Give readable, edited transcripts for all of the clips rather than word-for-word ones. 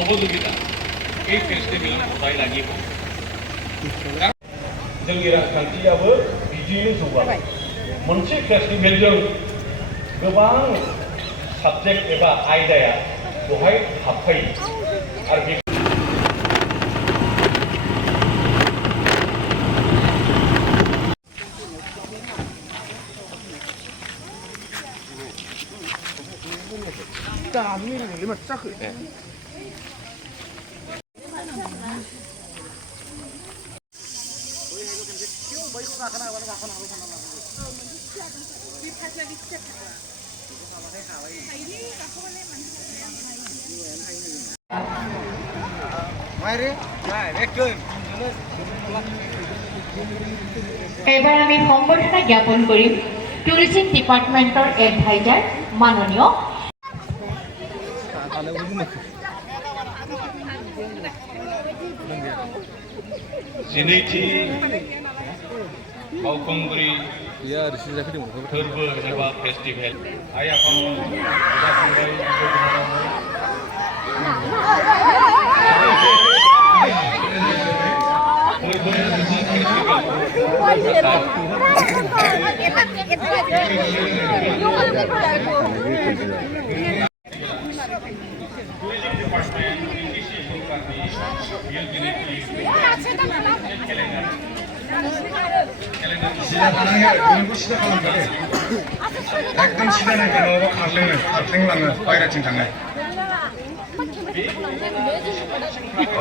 सहयोगिता फेस्टिभेलाव सहाय লাগিব जोंनि राजखान्थियाबो बिदियैनो जौगागोन मोनसे फेस्टिभेलजों गोबां साबजेक्ट एबा आयदाया बेवहाय हाबफायो आरो এবার আমি সম্বর্ধনা জ্ঞাপন করিম ট্যুরিজম ডিপার্টমেন্টৰ এডভাইজাৰ মাননীয় जिनैथि बावखुंग्रि फोरबो एबा फेस्टिभेल आइ आफामोन एकदम सिदा नागिरनो खारलेंलाङो बायराथिं थाङो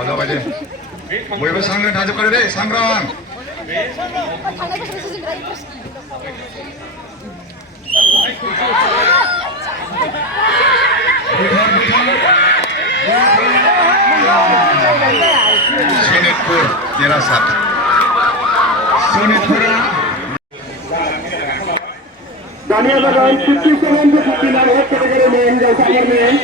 जाबाय दे बयबो सांग्रां थाजोबखादो दे सांग्रां सनितपुर देरहासार सनितपुरा दानिया बागान 57 कैटेगरी में